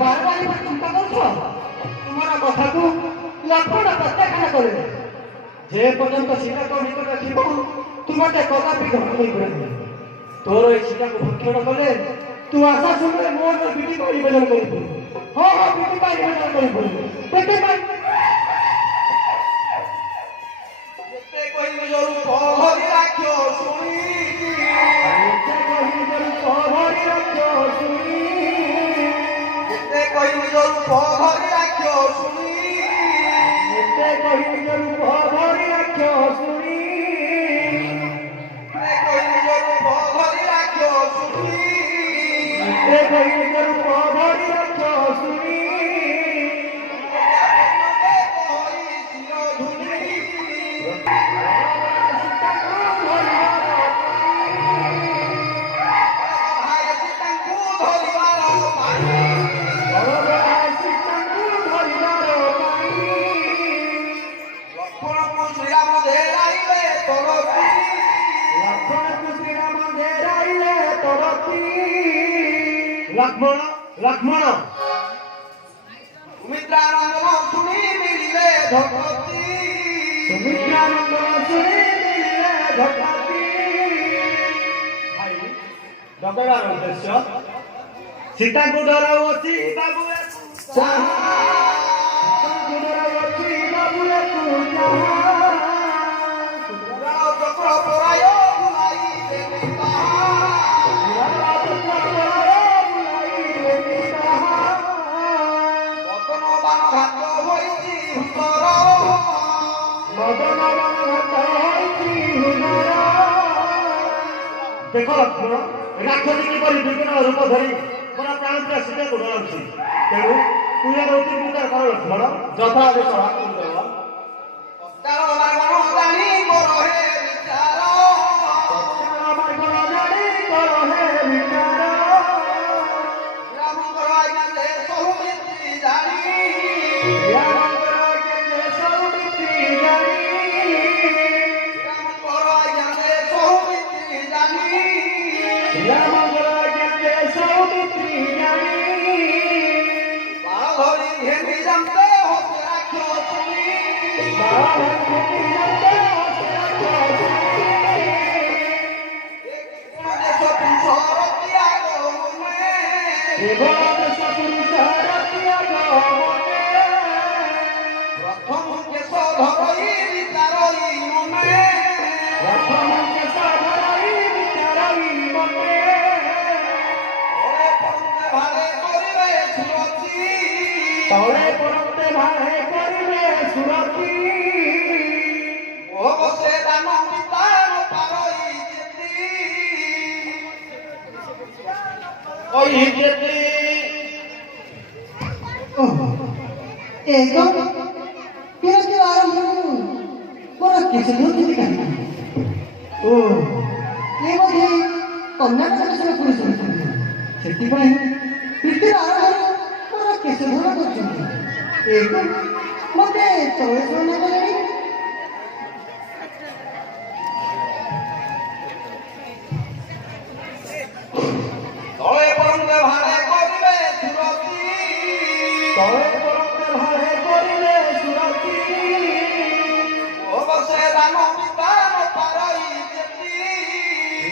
ବାରବାରୀ ପାଇଁ ଚିନ୍ତା କରୁଛ? ତୁମର କଥାକୁ ଲକ୍ଷ୍ମଣ ପ୍ରତ୍ୟାଖ୍ୟାନ କଲେ। ଯେ ପର୍ଯ୍ୟନ୍ତ ସୀତାଙ୍କ ନିକଟରେ ଥିବ ତୁମେ କଦାପି ଗ୍ରହଣ କରିପାରିବେ। ତୋର ଏ ସୀତାକୁ ଭକ୍ଷଣ କଲେ ତୁ ଆଶା ସମୟରେ ମୋର ବିଧି ପାଇଁ ନିବେଦନ କରିବୁ। ହଁ ହଁ, ବିଧି ପାଇଁ ନିବେଦନ କରିବୁ। ବିଧି ପାଇଁ ଯେତେ କହିବି ଯୋଉ ପହରି ରାଖ୍ୟ ଶୁଣି ଯେତେ କହିବି ଯୋଉ ପହରି ରାଖ୍ୟ ଶୁଣି ଯେତେ କହିବି ଯୋଉ ପହରି ରାଖ୍ୟ ଶୁଣି ଯେତେ କହିବି ଯୋଉ ପହରି ରାଖ୍ୟ ଶୁଣି ଯେତେ କହିବି ଯୋଉ ପହରି ରାଖ୍ୟ ଶୁଣି ଯେତେ କହିବି ଯୋଉ ପହରି ରାଖ୍ୟ ଶୁଣି ପହରି ଚିର ଧୁନି ତାଙ୍କୁ ଧରିବାର ପାଣି ଲକ୍ଷ୍ମଣକୁ ଶ୍ରୀରାମ ଦେରାଇଲେ ତରଫି ଲକ୍ଷ୍ମଣ ଲକ୍ଷ୍ମଣ ସୁମିତ୍ରାନନ୍ଦନ ଶୁଣି ମିଳିଲେ ଧକତି ଡକାଇବାର ଉଦ୍ଦେଶ୍ୟ ସୀତାଙ୍କୁ ଡରାଉଅଛି ବାବୁକୁ ଚକ୍ର ପରାୟ ବୁଲାଇ ଦେବେ ତାହା ବଦନ ବାଣ ଘାତ ହୋଇଛି ହୁତର ଦେଖ ଲକ୍ଷ୍ମଣ, ରାକ୍ଷସୀ କିପରି ବିଭିନ୍ନ ରୂପ ଧରି ମୋର ପ୍ରାଣପ୍ରିୟ ସୀତାକୁ ଡରାଉଛି। ତେଣୁ ତୁ ଏ ରହୁଛି ବିଚାର ଲକ୍ଷ୍ମଣ, ଯଥା ଆଦେଶ କାଳ ବାଗଣ ଜାଣି ମୋର ହେ ବିଚାର ରାମଙ୍କର ଆଜ୍ଞା ସେ ସବୁ ମିତ୍ରି ଜାଣି ରାମଙ୍କର ଆଜ୍ଞା ସେ ସବୁ ମିତ୍ରି ଜାଣି ବାଳ ଧରି ଘେନି ଯାନ୍ତେ ହସେ ରାଖ୍ୟ ଶୁଣି ଦେଶ ପୁରୁଷର ତ୍ୟାଗ ମନେ ପ୍ରଥମ କେଶ ଧରଇ ବିଚାରଇ ମନେ ତଳେ ପରତେ ଭାରେ କରିବେ ସୁରକ୍ଷୀ ସେ ଦାନ ବିତାନ ପାରଇ ଯେତି କହି ଯେତି ଏକ ବିରତି ଆରମ୍ଭ ମୋର କିଛି ଧରୁଛନ୍ତି କାହିଁକି? ଓ ଏ ବୋଧେ କନ୍ୟାଙ୍କ ଦେଶରେ ପୁରୁଷ ଅଛନ୍ତି, ସେଥିପାଇଁ ପ୍ରୀତିର ଆରମ୍ଭ ମୋର କେଶ ଧର କରୁଛନ୍ତି। ଏକ ମତେ ତଳେ ଶୁଣା କଲେଣି। ତଳେ ପରନ୍ତେ ଭାରେ କରିବେ ସୁରତି ତଳେ ପରତେ ଭାରେ କରିବେ ସୁରକ୍ଷୀ ସେ ଦାନ ବିତାନ ପାରଇ ଯେତି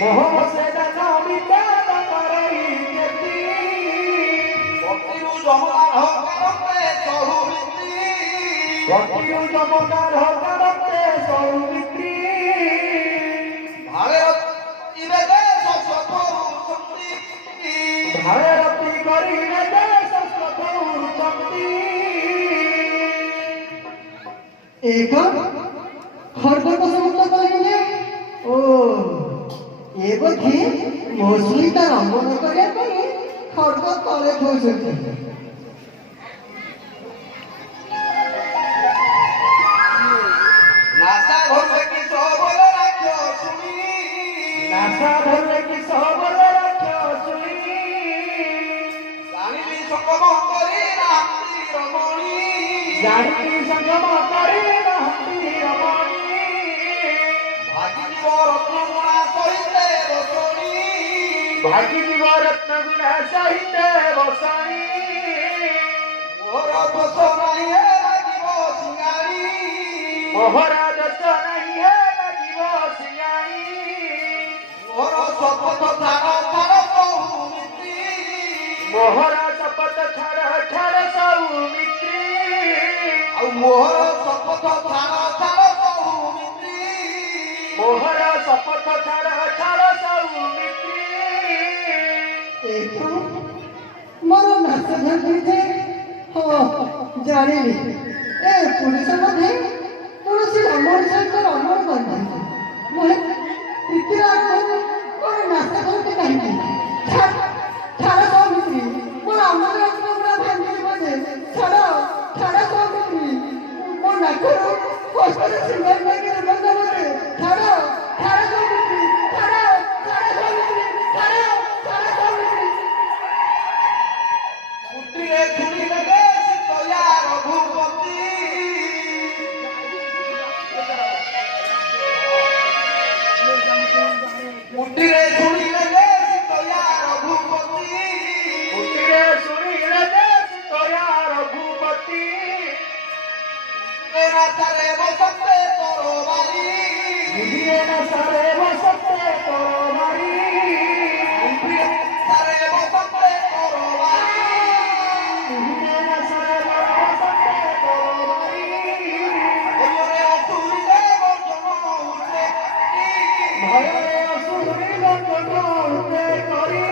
ମୋହ ସେ ଦାନ ବିତାନ ପାରଇ ଯେତି ପତିରୁ ଯମଦାନ କରନ୍ତେ ଚହୁ ମିତ୍ରି ପତିରୁ ଚମକାର କରତେ ସୌମିତ୍ରୀ ଭାରେ ଇବେ ଦେଶ କରୁଛନ୍ତି ଭାରତୀ କରିବେ ଦେଶ କରୁଛନ୍ତି। ଏକ ଖର୍ଗଙ୍କ ସମାପ୍ତ କଲେଣି। ଓ ଏ ବୋଧେ ମୋ ସହିତ ରଙ୍ଗନ କରିବା ପାଇଁ ଖର୍ଗ ତଳେ ଥୋଇଛନ୍ତି। ନାସା ଘରେ କି ସବୁବେଳେ ରାଖ୍ୟ ଶୁଣି ନାସା ଧରଲେ କି ସବୁବେଳେ ରାଖ୍ୟ ଶୁଣି ଜାଣିଲି ସଙ୍ଗମ କରି ନାହାନ୍ତି ରମଣୀ ଜାଣିକି ସଂଗମ କରି ନାହାନ୍ତି ରମଣୀ ଭାଗିଯିବ ରତ୍ନଗୁଣା ସହିତେ ରସଣୀ ଭାଗି ଯିବ ରତ୍ନ ଗୁଣା ସାହିତ୍ୟ ବସାଣି ମୋର ଦୋଷ ନାହିଁ ହେ ଲାଗିବ ସିଙ୍ଗାଣି ମୋହରା ଦୋଷ ନାହିଁ ହେ ଲାଗିବ ସିଆଣି ମୋର ଶପଥ ଛାଡ଼ ଛାଡ଼ ସବୁ ମିତ୍ରୀ ମୋହରା ଶପଥ ଛାଡ଼ ଛାଡ଼ ସବୁ ମିତ୍ରୀ ଆଉ ମୋର ଶପଥ ଛାଡ଼ ଛାଡ଼ ସବୁ ମିତ୍ରୀ ମୋହରା ଶପଥ ଛାଡ଼ ଛାଡ଼ ସବୁ ମିତ୍ରୀ ଏଠୁ ମୋର ନାଚ ଧରିছে ହଁ ଜାଣିଲି ଏ ପୁରୁଷ ବୋଧେ କୌଣସି ଅମର ସହିତ ଅମର କରିଥାନ୍ତି ନହେଲେ ପୃଥ୍ୱୀରାଜ ମୋର ନାଚ ଧରତେ କାହିଁକି ଛାଡ଼ ସୌମିତ୍ରୀ ମୋର ଅମର ପୁରା ଭାଙ୍ଗିଯିବ ଯେ ଛାଡ଼ ସୌମିତ୍ରୀ ମୋ ନାକରୁ କଷ୍ଟରେ ସିଙ୍ଗାର ଲାଗି ରୁମନ୍ଦ ମୋତେ ଛାଡ଼ ସୌମିତ୍ରୀ ଛାଡ଼ ସୌମିତ୍ରୀ ଛାଡ଼ କୁଟିରେ ଛୁରୀ ଲଗେ ସୀତୟା ରଘୁପତି କୁଟିରେ ଛୁରୀ ଲଗେ ସୀତୟା ରଘୁପତି କୁଟିରେ ଶୁଣିଲେ ଦେଶ ତୟା ରଘୁପତି ଏ ରାସ୍ତାରେ ବସତେ ତରବାରୀ ବୁଝିଏ ନା ସାରେ ବସତେ ତରବାରୀ ରାସ୍ତାରେ ବସତେ ତରବାରୀ ବୁଝିଏ ନା ସାରେ ବସତେ ତରବାରୀ ଭୟରେ ଅସୁରିରେ ଗର୍ଜନ ଉଠେ ଭୟରେ ଅସୁରି ଗର୍ଜନ ଉଠେ କରି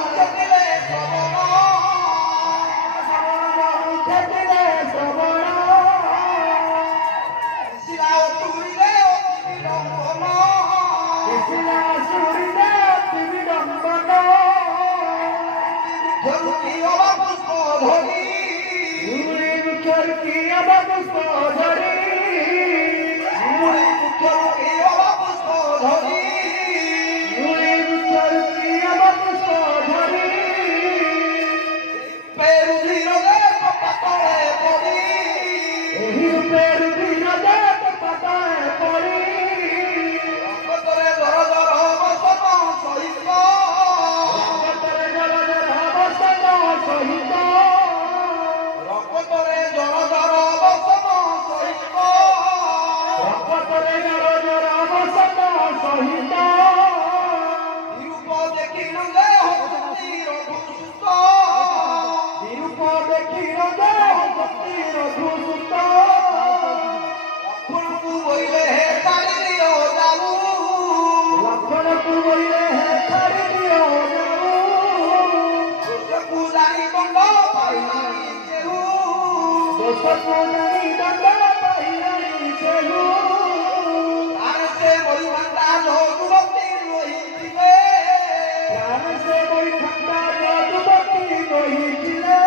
ଉଠେଥିଲେ ଶ୍ରବଣ ଉଠେଥିଲେ ଶ୍ରବଣ ଶିଲା ଅସୁରିରେ ଅତି ବିଡ଼ମ୍ବନ ଦିଶିଲା ସୁରିରେ ଅତି ବିଡ଼ମ୍ବନ ଝରୁଛି ଅବା ପୁଷ୍ପ ଧରି ଉଳି ବୃକ୍ଷରୁ କି ଅବା ପୁଷ୍ପ ଝରି ମୁଳି ବୃକ୍ଷରୁ କି ଅବା ପୁଷ୍ପ ଧରି ଉଳି ବୃକ୍ଷରୁ କି ଅବା ପୁଷ୍ପ ଝରି ପେରୁଧିର ଦେଶ ପାତଳେ ପଡ଼ି ଏହି ରୂପେରୁ ଧୀର ଦେଶ ପାତାଳେ ପଡ଼ି ରକ୍ତରେ ଜର ଜର ବସନ ସହିତ ରକ୍ତରେ ଜଳ ଜଳ ବସନ ସହିତ ରକ୍ତରେ ଜର ଜର ବସନ ସହିତ ରକ୍ତରେ ଜଳ ଜଳ ବସନ ସହିତ ରୂପ ଦେଖିଲୁ ଯେ ହସନ୍ତି ରଘୁସୁତ ବିରୂପ ଦେଖି ରଜା ଶକ୍ତି ରଘୁସୁତ ଲକ୍ଷ୍ମଣକୁ ବୋଇଲେ ହେ ଛାଡ଼ି ଦିଅ ଯାଉ ଲକ୍ଷ୍ମଣକୁ ବୋଇଲେ ହେ ଛାଡ଼ି ଦିଅ ଯାଉ ଦୋଷକୁ ଜାଣି ଦଣ୍ଡ ପାଇଲାଣି ସେହୁ ଦୋଷକୁ ଜାଣି ଦଣ୍ଡ ପାଇଲାଣି ସେହୁ ଆରେ ସେ ବଳିଭାଣ୍ଡା ଯଦୁବତୀ ରହିଥିଲେ ପ୍ରାଣ ସେ ବୈଠଣ୍ଡା ଯଦୁବତୀ ରହିଥିଲେ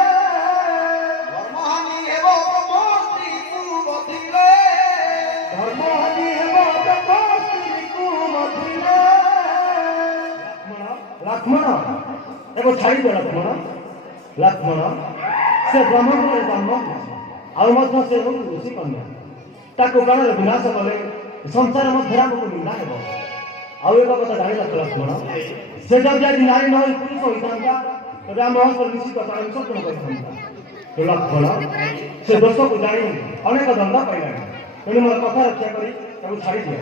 ଧର୍ମହାନି ହେବ ତମ ସ୍ତ୍ରୀକୁ ବଧିଲେ ଧର୍ମହାନି ହେବ ତମ ସ୍ତ୍ରୀକୁ ମଧିଲେ ଲକ୍ଷ୍ମଣ ଏବେ ଛାଡ଼ିଦିଅ ଲକ୍ଷ୍ମଣ ସେ ବ୍ରହ୍ମପୁରରେ ଜନ୍ମ ଆଉ ମଧ୍ୟ ସେ ହେଉଛି ଋଷି କନ୍ୟା ତାକୁ ପ୍ରାଣରେ ବିନାଶ କଲେ ସଂସାର ମଧ୍ୟରେ ଆମକୁ ନିନ୍ଦା ହେବ ଆଉ ଏକ କଥା ଜାଣିଲ ଲକ୍ଷ୍ମଣ ସେ ଯଦି ଆଜି ନାରୀ ନ ହୋଇ ପୁରୁଷ ହୋଇଥାନ୍ତା ତେବେ ଆମ ହସ୍ତ ନିଶ୍ଚିତ ପ୍ରାଣ ବିସର୍ଜନ କରିଥାନ୍ତା ଲକ୍ଷ୍ମଣ ସେ ଦୋଷକୁ ଜାଣି ଅନେକ ଦଣ୍ଡ ପାଇଲାଣି ତେଣୁ ମୋର କଥା ରକ୍ଷା କରି ତାକୁ ଛାଡ଼ିଦିଅ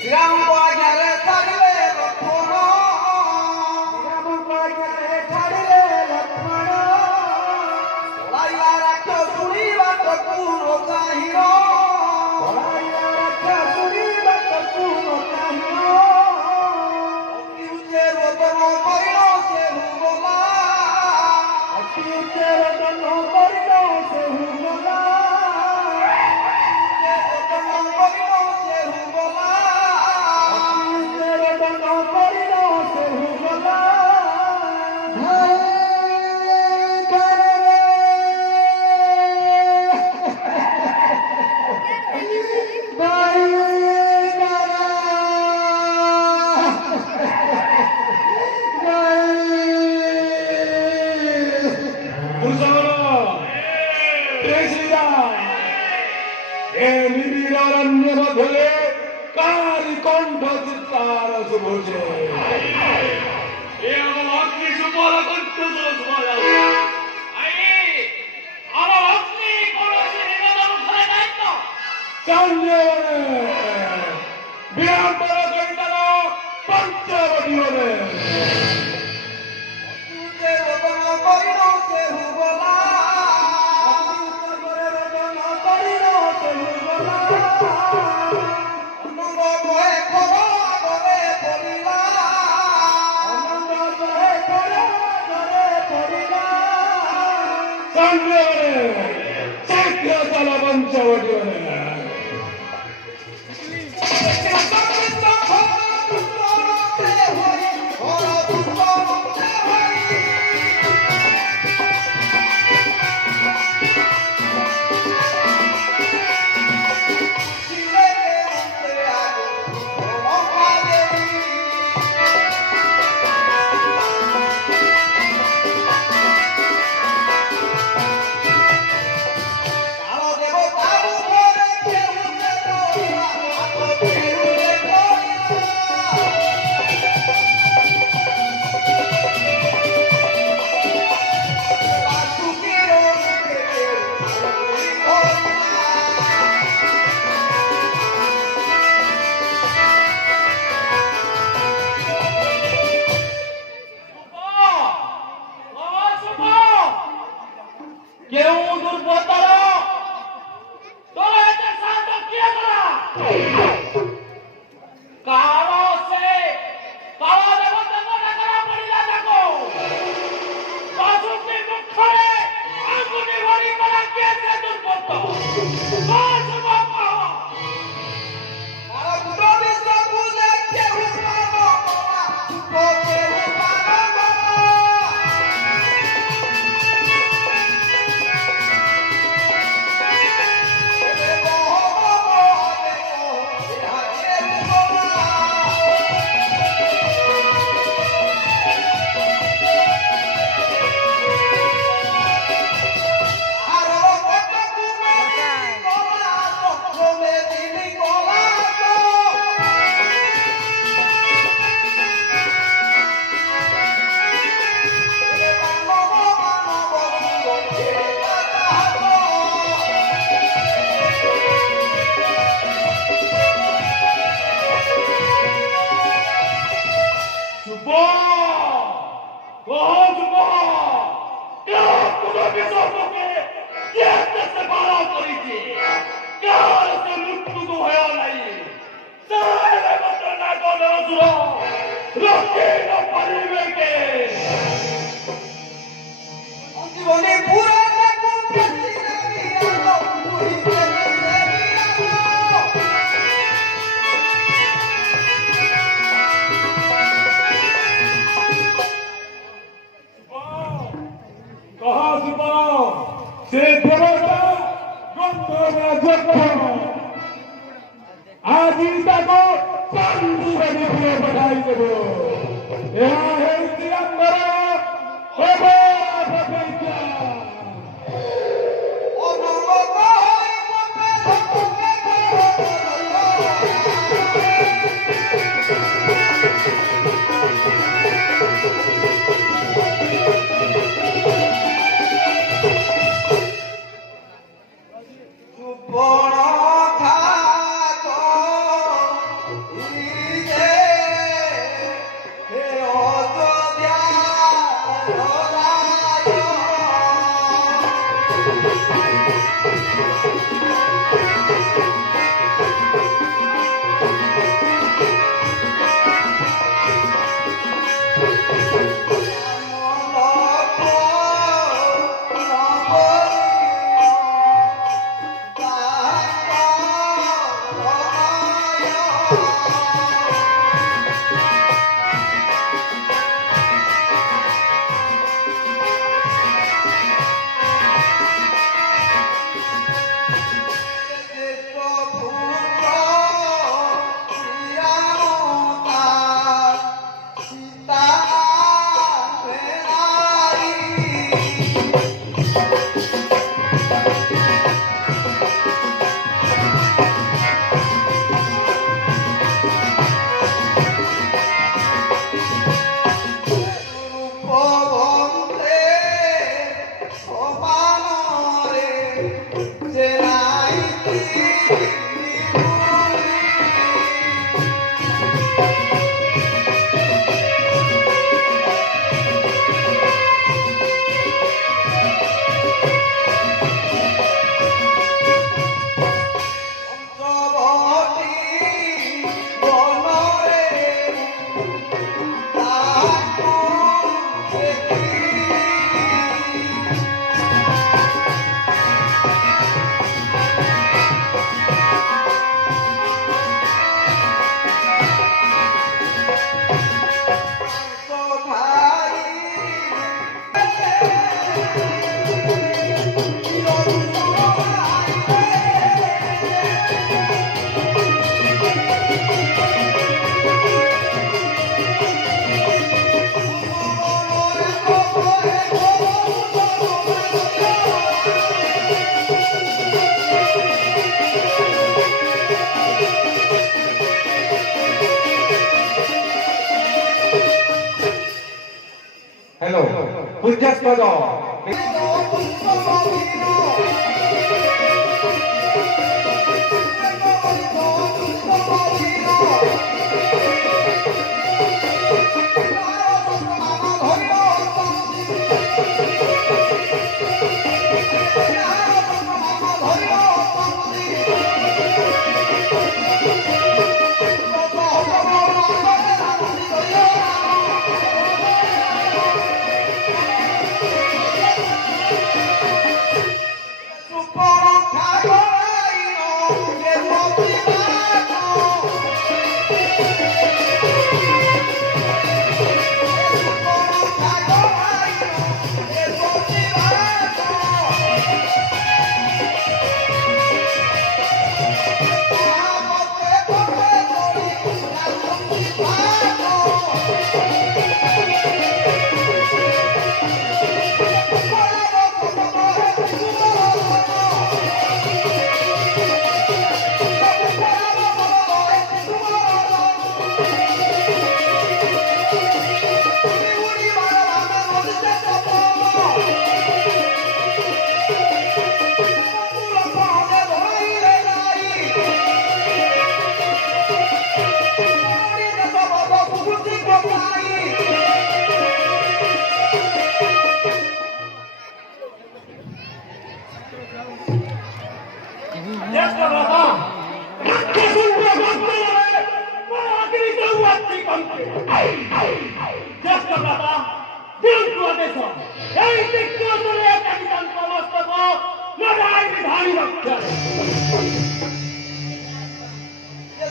ଶ୍ରୀରାମଙ୍କ ଆଜ୍ଞାରେ ଛାଡ଼ିଲେ ଲକ୍ଷ୍ମଣ ଛାଡ଼ିଲେ ଲକ୍ଷ୍ମଣ ପଳାଇଲା ରାକ୍ଷସୁଣୀ ବାଟକୁ ରୋକାହୀନ ଅତି ଉଚ୍ଚେ ରୋଦନ କରିଣ ସେହୁ ଗଲା ଉଚ୍ଚେ ରୋଦନ କରିଣ ସେହୁ ଗଲା কণ্ঠ চিৎকার শুভছে এ আমার অগ্নি সুবল কণ্ঠ সুবল আমার অগ্নি কলসে নিবেদন করে দায়িত্ব কাঞ্জনে বিরাম্বর করিতাল পঞ্চবটি বলে তুজে রতন করিল কেহু বলা আনন্দ কয়ে করো আগরে পড়িলা কাঞ্জনে শীঘ্র চল পঞ্চবটি বলে কেউ দুর্বতর তোরা এতে সাহায্য কিয়া করা কারো সে কাওয়া দেবতা মনে করা পড়িলা থাকো বাসুকি মুখরে আগুনে ভরি করা কে সে দুর্বত জীবনে পুরা ସେ ଦେବତା ଆଜି ତାକୁ ପାଣ୍ଡୁରେ ପଠାଇ ଦେବ ଏହା ହେଉଛି ଆମର हेलो पूज्यास्पद ज्येष्ठ भ्राता राक्षसूंच्या गोष्टीमुळे महागिरीचा वाची कंपे ज्येष्ठ भ्राता दिल आदेश এই তীক্ষ্ণতরে কাটিতান সমস্তক লড়াই বিধানী রক্ষা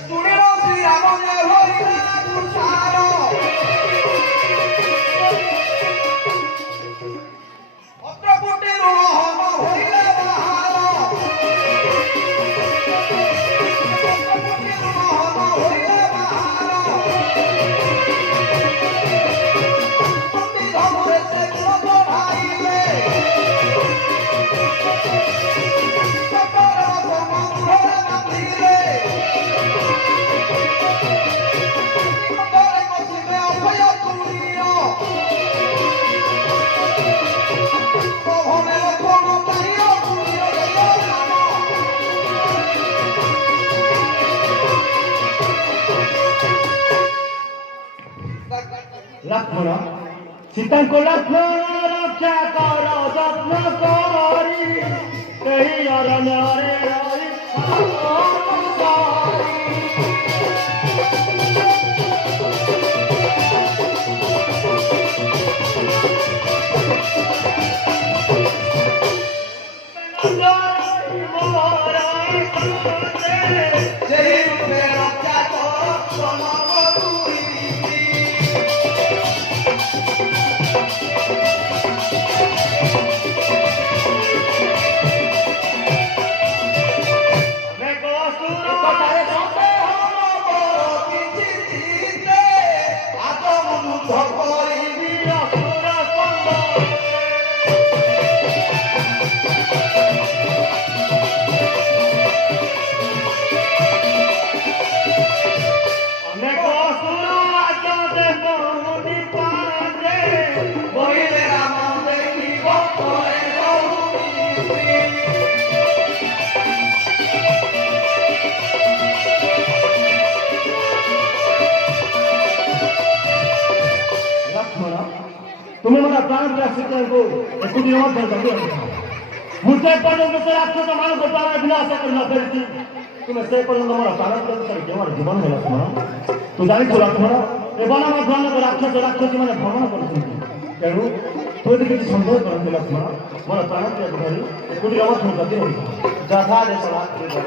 শুনিল শ্রীরাম যে হরিণা তুষার ভদ্রকুটি রোহন হইলে বাহার ভদ্রকুটি রোহন হইলে বাহার তুমি ধমরে সে গুণ বড়াইলে সকল সমগ্র বাঁধিলে লক্ষ্মণ সীতাঙ্ক লক্ষ্মণ রক্ষা কর যত্ন করি সেই অরণ্যরে রহি সেই রূপে রক্ষা কর সমগ্র তুই तुम्ही मला प्राण सीतांको एकुटी मुझे पर्यंत से राक्षस मानस प्राण विनाश करना फेरती तुम्हें से पर्यंत मोर प्राण करके मोर जीवन है लक्ष्मण तू जानी तो लक्ष्मण ए बन मध्याह्न राक्षस राक्षसी मैंने भ्रमण करते तेणु तू यदि किसी सन्देह करते लक्ष्मण मोर प्राण त्याग धरी एकुटी जथा देश राक्षस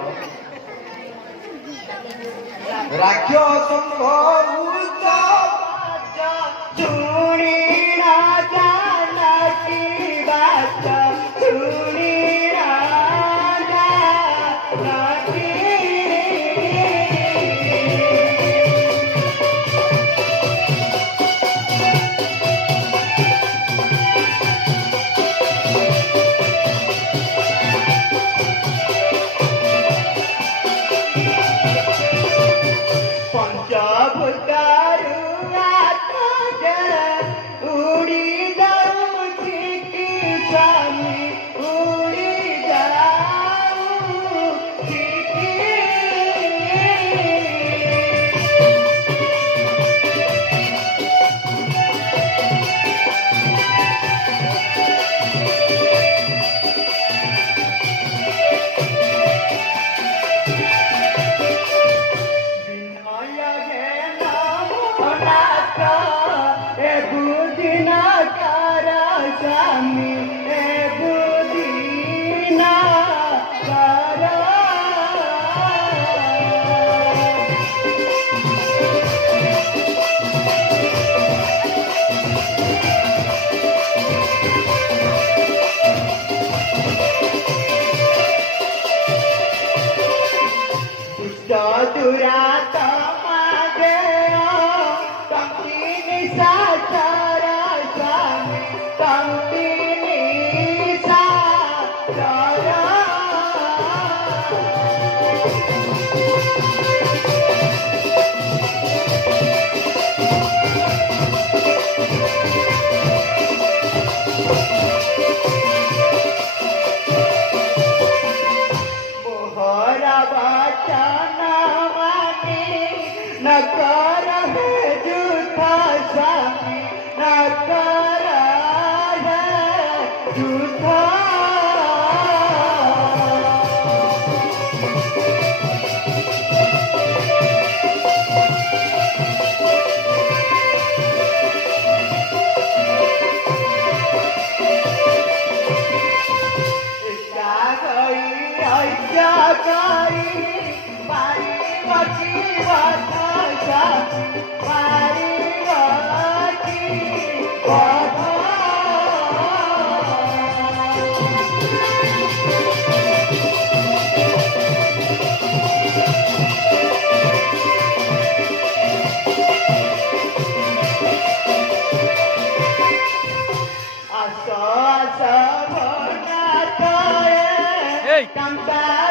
पंचभूतारू आत्मा जड़ उड़ी ସ୍ୱାମୀ ଏ ବୁଝିନା କର। दुरात्मा देव कंपी निशाचर स्वामी कंपी निशाचर। मोहर वचन न कर हे झूठा स्वामी न कर हे झूठा। Cantar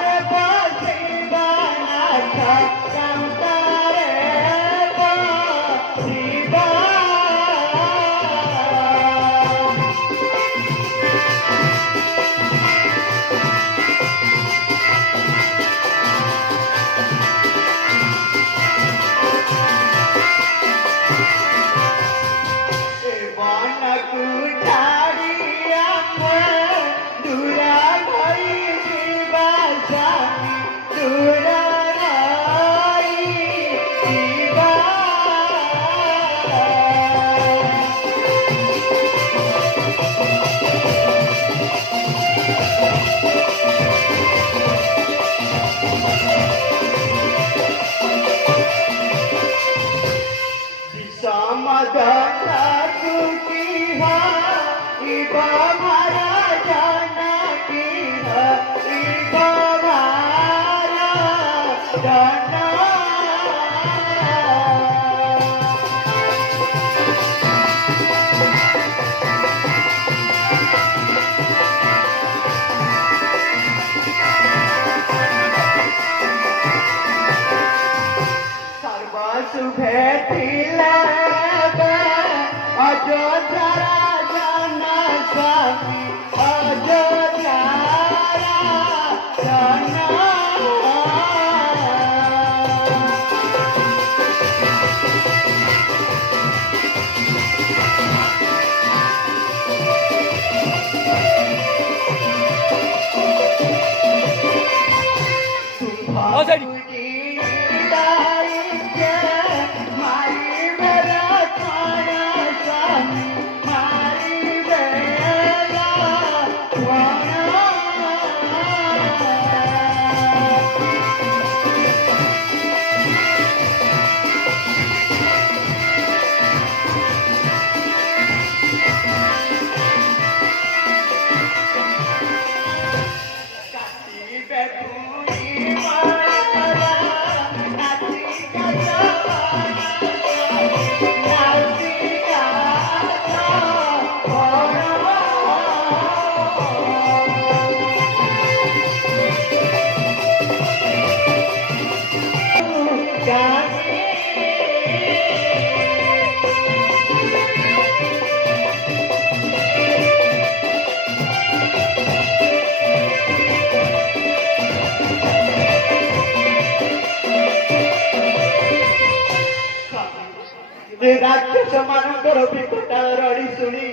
राक्षस मानकर विकटाल रड़ी शुणी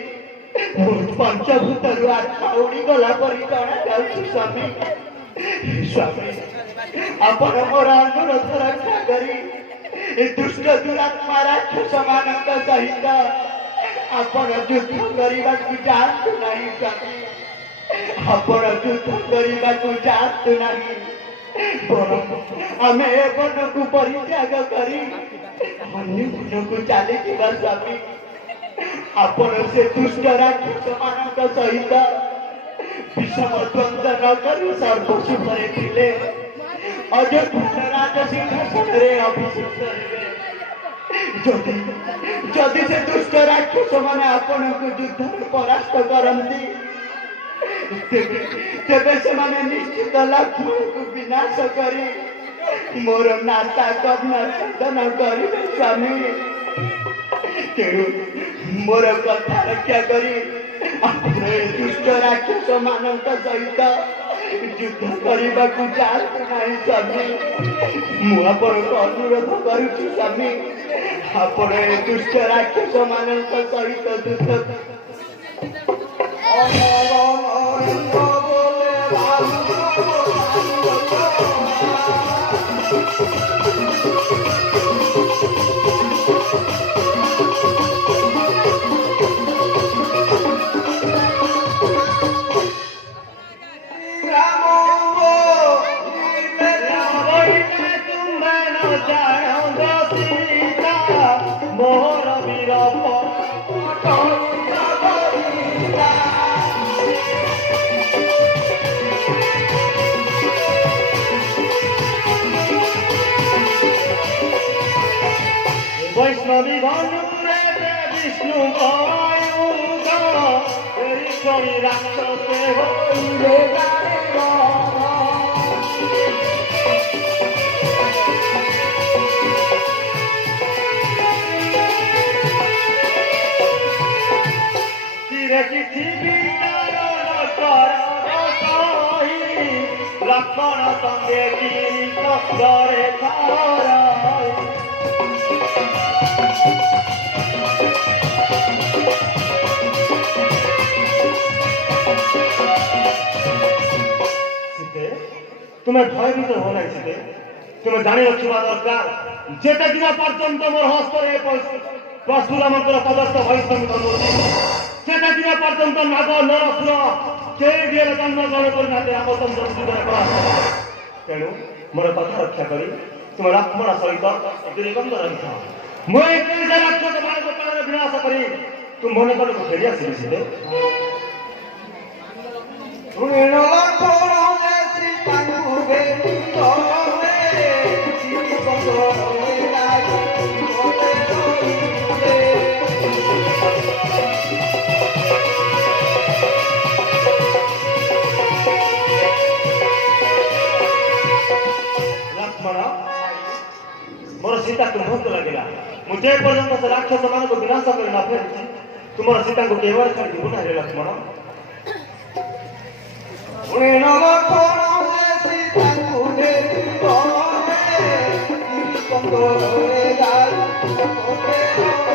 पंचभूतर आत्मा उड़ी गला परी जना जाऊँ स्वामी। स्वामी आपण मोर अनुरोध रक्षा करी दुष्ट दुरात्मा राक्षस मान सहित ଆପଣ ଯୁଦ୍ଧ କରିବାକୁ ଯାଆନ୍ତୁ ନାହିଁ ସ୍ୱାମୀ। ଆପଣ ଯୁଦ୍ଧ କରିବାକୁ ଯାଆନ୍ତୁ ନାହିଁ। ବରଂ ଆମେ ଏ ବନକୁ ପରିତ୍ୟାଗ କରି ଅନ୍ୟ ବନକୁ ଚାଲିଯିବା ସ୍ୱାମୀ। ଆପଣ ସେ ଦୁଷ୍ଟ ରାକ୍ଷସମାନଙ୍କ ସହିତ বিষম দ্বন্দ্ব ন କରି ସର୍ବସୁଖରେ ଥିଲେ। ଅଯୋଧ୍ୟାର ରାଜସିଂହାସନରେ ଅଭିଷିକ୍ତ ହେବେ। ଯଦି ସେ ଦୁଷ୍ଟ ରାକ୍ଷସ ମାନେ ଆପଣଙ୍କୁ ଯୁଦ୍ଧରେ ପରାସ୍ତ କରନ୍ତି ତେବେ ସେମାନେ ନିଶ୍ଚିତ ଲକ୍ଷ୍ମଣକୁ ବିନାଶ କରି ମୋର ନାତା କର୍ଣ୍ଣ ଛେଦନ କରିବେ ସ୍ୱାମୀ। ତେଣୁ ମୋର କଥା ରକ୍ଷା କରି ଆପଣ ଏ ଦୁଷ୍ଟ ରାକ୍ଷସ ମାନଙ୍କ ସହିତ ଯୁଦ୍ଧ କରିବାକୁ ଯାଆନ୍ତୁ ନାହିଁ ସ୍ୱାମୀ। ମୁଁ ଆପଣଙ୍କୁ ଅନୁରୋଧ କରୁଛି ସ୍ୱାମୀ, ଆପଣ ଏ ଦୁଷ୍ଟ ରାକ୍ଷସ ମାନଙ୍କ ସହିତ ଯୁଦ୍ଧ মোহর বীরপ বৈষ্ণবী ভানুরে বিষ্ণু গয়ুগ শনি রাক্ষসে হইলে লক্ষণ সঙ্গে গিরি খারা তুমি ভয়ভীত হো নাই সীতে। তুমি জানি রখিবা দরকার যেতে দিন পর্যন্ত মোর হস্তরে পরশুরামଙ୍କର পদস্থ বୈଷ୍ণବ ଧରୁଛି ସେତେ ଦିନ ପର୍ଯ୍ୟନ୍ତ ନାଗ ନରସୁର କେହି ଦିହରେ ଜନ୍ମ ଗ୍ରହଣ କରିନାହାନ୍ତି ଆମ ସଂସ୍କୃତିରେ ପ୍ରୟାସ। ତେଣୁ ମୋର କଥା ରକ୍ଷା କରି ତୁମେ ଲକ୍ଷ୍ମଣ ସହିତ ଗିରିକନ୍ଦ ରହିଥାଅ। ମୁଁ ଏ ରାକ୍ଷସ ମାନଙ୍କ କାଳରେ ବିନାଶ କରି ତୁ ମନେ କଲକୁ ଫେରି ଆସିବି ସୀତେ। मोर सीता तुम भक्त लगेगा मुझे पर्यंत से राक्षस मान को विनाश कर ना फिर तुम्हारा सीता को केवल कर दी बुना रे लक्ष्मण उणे लक्ष्मण सीता को दे तो रे